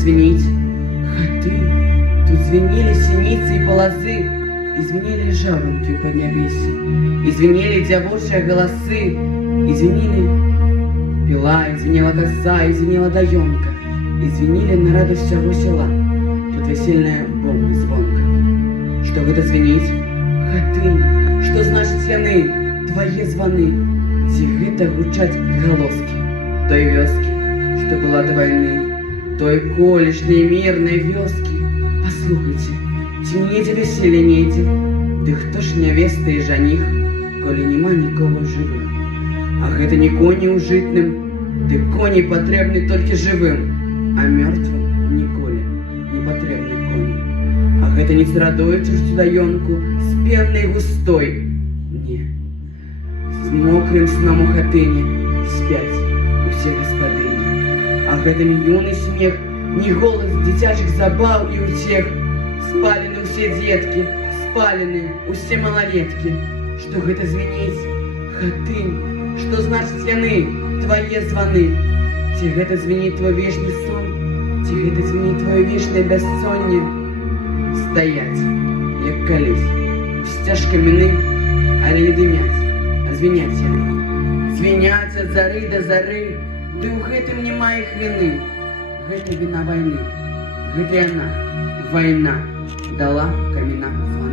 Звенить хаты, тут звенели синицы и полозы, и звенели жаворонки у поднебесья, и звенели девушьи голосы, и звенели пила, и звенела коса, и звенела даёнка, и звенели на радость всего села, тут весельная бомба звонка. Что гэта звенить? Хаты, что значит яны, твои звоны, ці гэта гучаць галоски той вёски, что была до войны, той колішняй мирной вёски. Послухайте, ці недзе веселья недзе, ды хто ж нявеста і жаніх, коли нема нікого живых. А гэта не коні ў жытным, ды коні патрэбны толькі живым, а мёртвым ніколі не патрэбны коні. А гэта не зрадуецца ж даёнку з пеннай густой. Не, з мокрым сном у хатыне спяць усе гаспадыні. А гэта не юны смех, не голос дзіцячых забав і утех. Спалены ўсе дзеткі, спалены ўсе малалеткі. Што гэта звенець? Хаты, што значыць яны, твае званы? Ці гэта звеніць твой вечны сон? Ці гэта звеніць твоё вечнае бяссонне? Стаяць, як калісь, сцяж камяны, але не дымяць, а звеняць яны. Звеняць ад зары да зары, ды ў гэтым няма іх віны. Гэта віна вайны, гэта яна, вайна, дала каменам званы.